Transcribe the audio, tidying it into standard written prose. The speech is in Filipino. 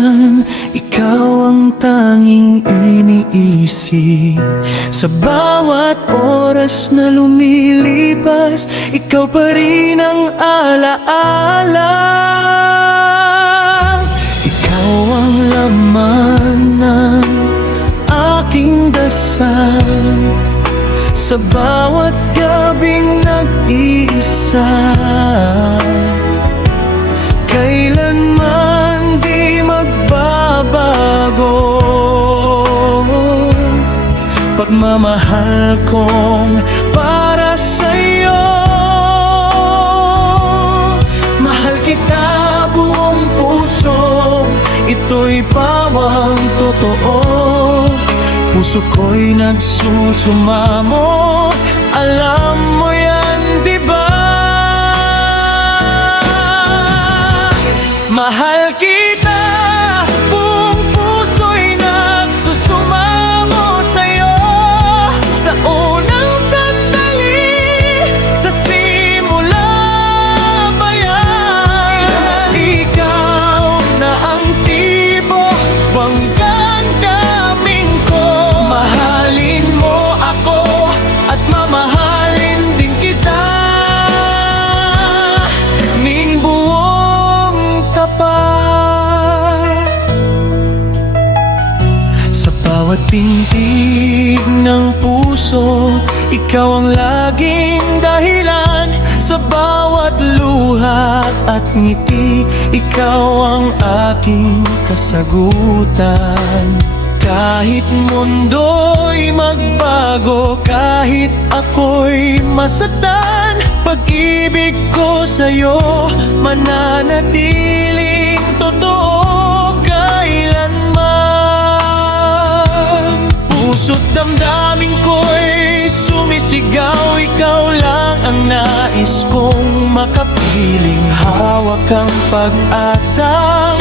kailanman ikaw ang tanging iniisip. Sa bawat oras na lumilipas, ikaw pa rin ang alaala. Ikaw ang laman ng aking dasal, sa bawat gabing nag-iisa. Kailanman di magbabago pagmamahal kong para sa'yo. Mahal kita buong puso, ito'y pawang totoo. Puso ko'y nagsusumamo, alam mo yan, di ba? Mahal kita, buong puso'y nagsusumamo sa'yo. Sa unang sandali, sa simula pa yan. Ikaw na ang tibo, banggang daming ko. Mahalin mo ako at mamahalin din kita ning buong tapat. Sa bawat pintig ng puso, ikaw ang laging dahilan. Sa bawat luha at ngiti, ikaw ang aking kasagutan. Kahit mundo'y magbago, kahit ako'y masaktan, pag-ibig ko sa'yo mananatiling totoo kailanman. Puso't damdamin ko'y sumisigaw, ikaw lang ang nais kong makapiling. Hawak ang pag-asang